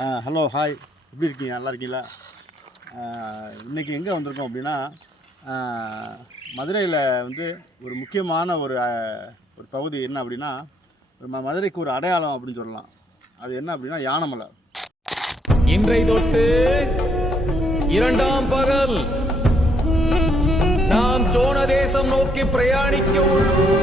Hello hi, எப்படி இருக்கீங்க? நல்லா இருக்கீங்களா? இன்றைக்கி எங்கே வந்திருக்கோம் அப்படின்னா, மதுரையில் வந்து ஒரு முக்கியமான ஒரு பகுதி என்ன அப்படின்னா, மதுரைக்கு ஒரு அடையாளம் அப்படின்னு சொல்லலாம். அது என்ன அப்படின்னா யானைமலை. இன்றை தொட்டு இரண்டாம் பகல் நாம் சோழ தேசம் நோக்கி பிரயாணிக்க உள்ளோம்.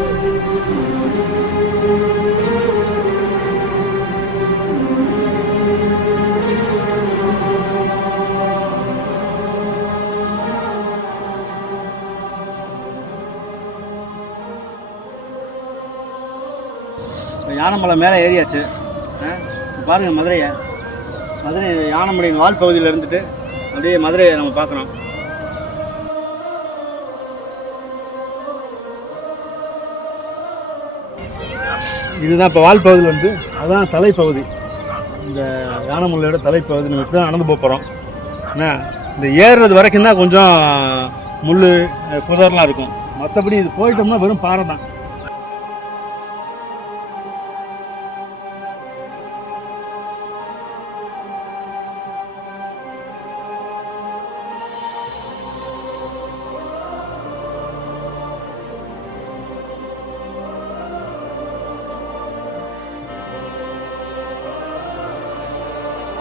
யானைமலை மேலே ஏறியாச்சு. பாருங்கள் மதுரை யானைமலையின் வால் பகுதியில் இருந்துட்டு அப்படியே மதுரையை நம்ம பார்க்குறோம். இதுதான் இப்போ வால் பகுதியில் வந்து அதுதான் தலைப்பகுதி. இந்த யானைமலையோட தலைப்பகுதி நம்ம இப்படி தான் நடந்து போகிறோம். என்ன இந்த ஏறுறது வரைக்கும் தான் கொஞ்சம் முள் புதர்லாம் இருக்கும். மற்றபடி இது போயிட்டோம்னா வெறும் பாறை தான்.